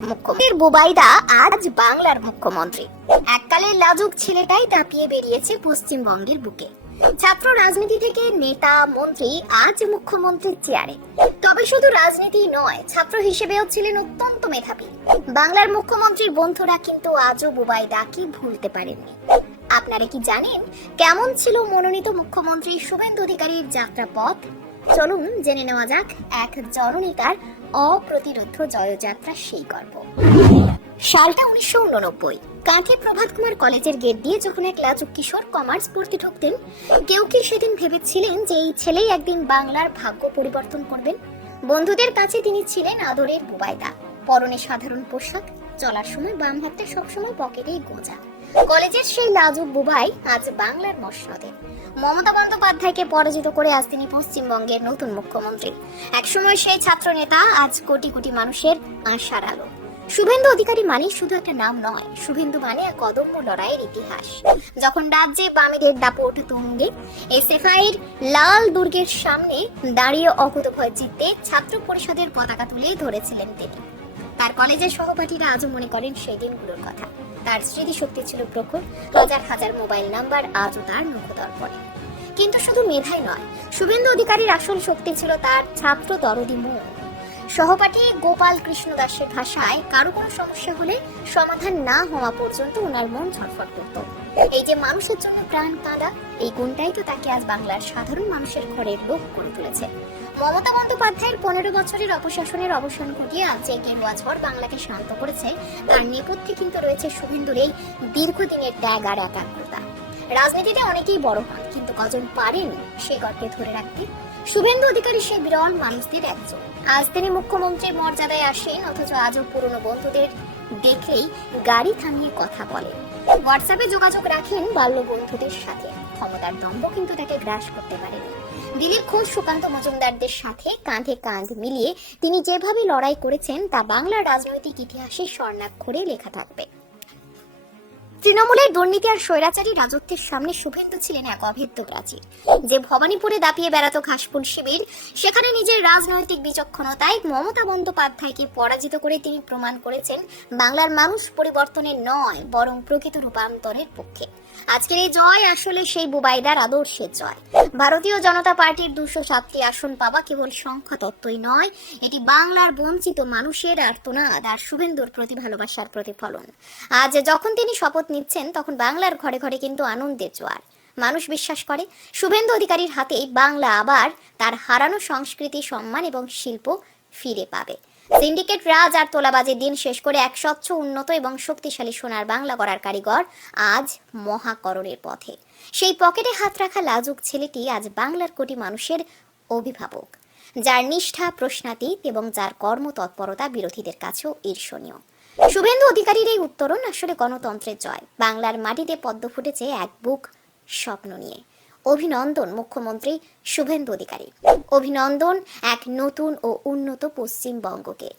মুখ্যমন্ত্রীর বুবাইদা আজ বাংলার মুখ্যমন্ত্রী। এককালের লাজুক ছেলেটাই দাপিয়ে বেরিয়েছে পশ্চিমবঙ্গের বুকে। ছাত্র রাজনীতি থেকে নেতা মন্ত্রী, আজ মুখ্যমন্ত্রীর চেয়ারে। তবে শুধু রাজনীতি নয়, ছাত্র হিসেবেও ছিলেন অত্যন্ত মেধাবী। বাংলার মুখ্যমন্ত্রীর বন্ধুরা কিন্তু আজও বুবাইদাকে ভুলতে পারেননি। আপনারা কি জানেন কেমন ছিল মনোনীত মুখ্যমন্ত্রী শুভেন্দু অধিকারীর যাত্রাপথ? চলুন জেনে নেওয়া যাক এক জননেতার অপ্রতিরোধ্য জয়যাত্রা সেই গল্প। সালটা 1989। কাঁথি প্রভাত কুমার কলেজের গেট দিয়ে যখন এক লাজুক কিশোর কমার্স পড়তে ঢুকতেন, কেউ কি সেদিন ভেবেছিলেন যে এই ছেলেই একদিন বাংলার ভাগ্য পরিবর্তন করবেন? বন্ধুদের কাছে তিনি ছিলেন আদরের বুবাইদা। পরনে সাধারণ পোশাক, চলার সময় বাম হাতটা সবসময় পকেটেই গোঁজা। কলেজের সেই লাজুক বুবাই আজ বাংলার মসনদে। মমতা বন্দ্যোপাধ্যায়কে পরাজিত করে আজ তিনি পশ্চিমবঙ্গের নতুন মুখ্যমন্ত্রী। একসময় সেই ছাত্র নেতা আজ কোটি কোটি মানুষের আশার আলো। শুভেন্দু অধিকারী মানে শুধু একটা নাম নয়, শুভেন্দু মানে এক অদম্য লড়াইয়ের ইতিহাস। যখন রাজ্যে বামেদের দাপট তুঙ্গে, এসএফআইয়ের লাল দুর্গের সামনে দাঁড়িয়ে অকুতভয় চিত্তে ছাত্র পরিষদের পতাকা তুলে ধরেছিলেন তিনি। তার কলেজের সহপাঠীরা আজও মনে করেন সেই দিনগুলোর কথা। তার স্মৃতিশক্তি ছিল প্রখর, হাজার হাজার মোবাইল নাম্বার আজও তার নখদর্পণে। কিন্তু শুধু মেধাই নয়, শুভেন্দু অধিকারীর আসল শক্তি ছিল তার ছাত্র দরদি মন। সহপাঠী গোপাল কৃষ্ণ দাসের ভাষায়, কারো কোনো সমস্যা হলে সমাধান না হওয়া পর্যন্ত ওনার মন ছটফট করত। এই যে মানুষের জন্য প্রাণ কাঁদা, এই গুণটাই তো তাকে আজ বাংলার সাধারণ মানুষের ঘরের লোক করে তুলেছে। মমতা বন্দ্যোপাধ্যায়ের 15 বছরের অপশাসনের অবসান ঘটিয়ে আজ যে গেরুয়া ঝড় বাংলাকে শান্ত করেছে, তার নেপথ্যে কিন্তু রয়েছে শুভেন্দুর এই দীর্ঘদিনের ত্যাগ আর একাগ্রতা। রাজনীতিতে অনেকেই বড় হন, কিন্তু কজন পারেন সে গল্পে ধরে রাখতে? শুভেন্দু অধিকারী সেই বিরল মানুষদের একজন। আজ তিনি মুখ্যমন্ত্রীর মর্যাদায় আসেন, অথচ আজও পুরনো বন্ধুদের দেখলেই গাড়ি থামিয়ে কথা বলেন। হোয়াটসঅ্যাপে যোগাযোগ রাখেন বাল্য বন্ধুদের সাথে। ক্ষমতার দম্ভ কিন্তু তাকে গ্রাস করতে পারেনি। দিলীপ ঘোষ, সুকান্ত মজুমদারদের সাথে কাঁধে কাঁধ মিলিয়ে তিনি যেভাবে লড়াই করেছেন, তা বাংলার রাজনৈতিক ইতিহাসে স্বর্ণাক্ষরে লেখা থাকবে। তৃণমূলের দুর্নীতি আর স্বৈরাচারী রাজত্বের সামনে শুভেন্দু ছিলেন এক অভেদ্য প্রাচীর। যে ভবানীপুরে দাপিয়ে বেড়াতো ঘাসফুল শিবির, সেখানে নিজের রাজনৈতিক বিচক্ষণতায় মমতা বন্দ্যোপাধ্যায়কে পরাজিত করে তিনি প্রমাণ করেছেন বাংলার মানুষ পরিবর্তনের নয়, বরং প্রকৃত রূপান্তরের পক্ষে। আজকের এই জয় আসলে সেই বুবাইদার আদর্শের জয়। ভারতীয় জনতা পার্টির 207টি আসন পাওয়া কেবল সংখ্যা তত্ত্বই নয়, এটি বাংলার বঞ্চিত মানুষের আর্তনাদ আর শুভেন্দুর প্রতি ভালোবাসার প্রতিফলন। আজ যখন তিনি শপথ নিচ্ছেন, তখন বাংলার ঘরে ঘরে কিন্তু আনন্দের জোয়ার। মানুষ বিশ্বাস করে শুভেন্দু অধিকারীর হাতেই বাংলা আবার তার হারানো সংস্কৃতি, সম্মান এবং শিল্প ফিরে পাবে। সিন্ডিকেট রাজ আর তোলাবাজির দিন শেষ করে এক স্বচ্ছ, উন্নত এবং শক্তিশালী সোনার বাংলা গড়ার কারিগর আজ মহাকরণের পথে। সেই পকেটে হাত রাখা লাজুক ছেলেটি আজ বাংলার কোটি মানুষের অভিভাবক, যার নিষ্ঠা প্রশ্নাতীত এবং যার কর্মতৎপরতা বিরোধীদের কাছেও ঈর্ষণীয়। শুভেন্দু অধিকারীর এই উত্তরণ আসলে গণতন্ত্রের জয়। বাংলার মাটিতে পদ্ম ফুটেছে এক বুক স্বপ্ন নিয়ে। অভিনন্দন মুখ্যমন্ত্রী শুভেন্দু অধিকারী, অভিনন্দন এক নতুন ও উন্নত পশ্চিমবঙ্গকে।